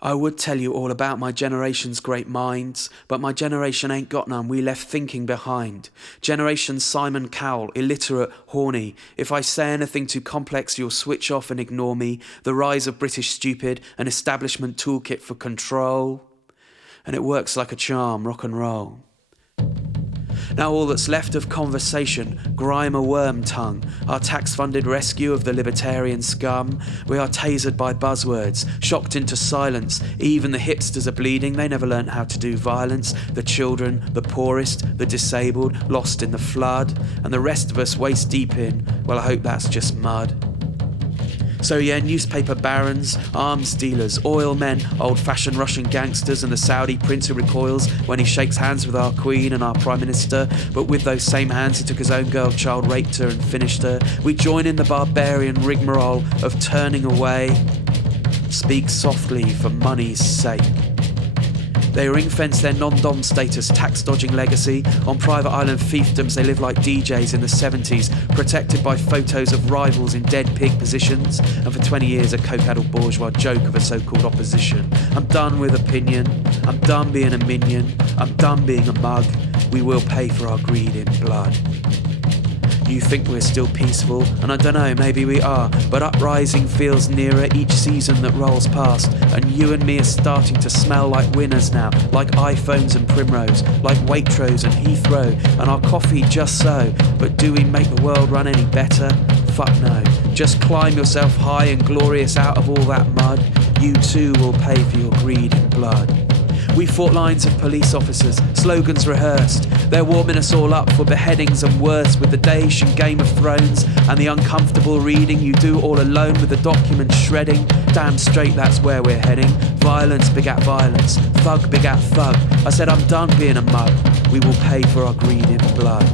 I would tell you all about my generation's great minds, but my generation ain't got none, we left thinking behind. Generation Simon Cowell, illiterate, horny. If I say anything too complex, you'll switch off and ignore me. The rise of British stupid, an establishment toolkit for control. And it works like a charm, rock and roll. Now all that's left of conversation, grime a worm tongue, our tax-funded rescue of the libertarian scum. We are tasered by buzzwords, shocked into silence. Even the hipsters are bleeding, they never learnt how to do violence. The children, the poorest, the disabled, lost in the flood. And the rest of us waist deep in, well I hope that's just mud. So yeah, newspaper barons, arms dealers, oil men, old-fashioned Russian gangsters and the Saudi prince who recoils when he shakes hands with our queen and our prime minister, but with those same hands he took his own girl child, raped her and finished her. We join in the barbarian rigmarole of turning away. Speak softly for money's sake. They ring-fence their non-dom status, tax-dodging legacy. On private island fiefdoms they live like DJs in the 70s, protected by photos of rivals in dead pig positions, and for 20 years a coke-addled bourgeois joke of a so-called opposition. I'm done with opinion, I'm done being a minion, I'm done being a mug. We will pay for our greed in blood. You think we're still peaceful, and I don't know, maybe we are, but uprising feels nearer each season that rolls past, and you and me are starting to smell like winners now, like iPhones and Primrose, like Waitrose and Heathrow, and our coffee just so. But do we make the world run any better? Fuck no. Just climb yourself high and glorious out of all that mud. You too will pay for your greed in blood. We fought lines of police officers, slogans rehearsed. They're warming us all up for beheadings and worse with the Dacian Game of Thrones and the uncomfortable reading you do all alone with the documents shredding. Damn straight that's where we're heading. Violence begat violence, thug begat thug. I said I'm done being a mug. We will pay for our greed in blood.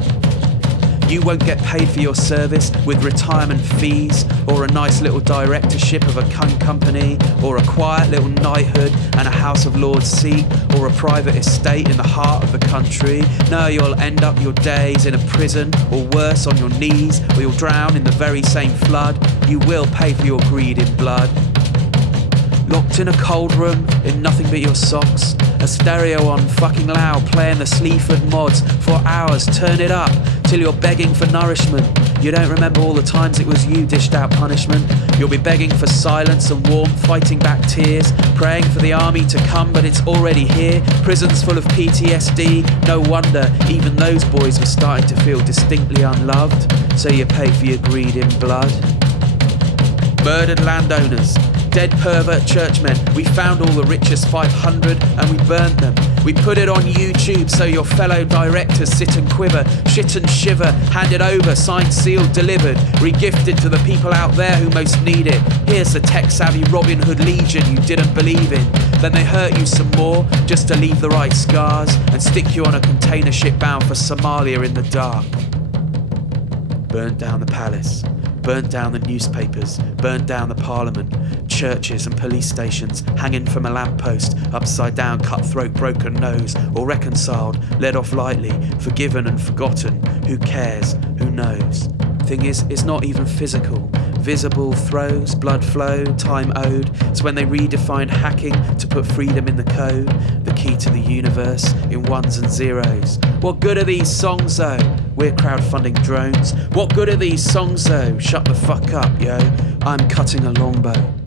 You won't get paid for your service with retirement fees, or a nice little directorship of a cunt company, or a quiet little knighthood and a House of Lords seat, or a private estate in the heart of the country. No, you'll end up your days in a prison, or worse, on your knees, or you'll drown in the very same flood. You will pay for your greed in blood. Locked in a cold room, in nothing but your socks. A stereo on fucking loud, playing the Sleaford mods for hours, turn it up, till you're begging for nourishment. You don't remember all the times it was you dished out punishment. You'll be begging for silence and warmth, fighting back tears, praying for the army to come, but it's already here. Prisons full of PTSD, no wonder even those boys were starting to feel distinctly unloved. So you pay for your greed in blood. Murdered landowners, dead pervert churchmen. We found all the richest 500 and we burnt them. We put it on YouTube so your fellow directors sit and quiver, shit and shiver, handed over, signed, sealed, delivered, regifted to the people out there who most need it. Here's the tech-savvy Robin Hood Legion you didn't believe in. Then they hurt you some more just to leave the right scars and stick you on a container ship bound for Somalia in the dark. Burnt down the palace. Burnt down the newspapers, burnt down the parliament, churches and police stations, hanging from a lamppost, upside down, cutthroat, broken nose, or reconciled, let off lightly, forgiven and forgotten. Who cares? Who knows? Thing is, it's not even physical. Visible throes, blood flow, time owed. It's when they redefined hacking to put freedom in the code, the key to the universe in ones and zeros. What good are these songs though? We're crowdfunding drones. What good are these songs though? Shut the fuck up, yo. I'm cutting a longbow.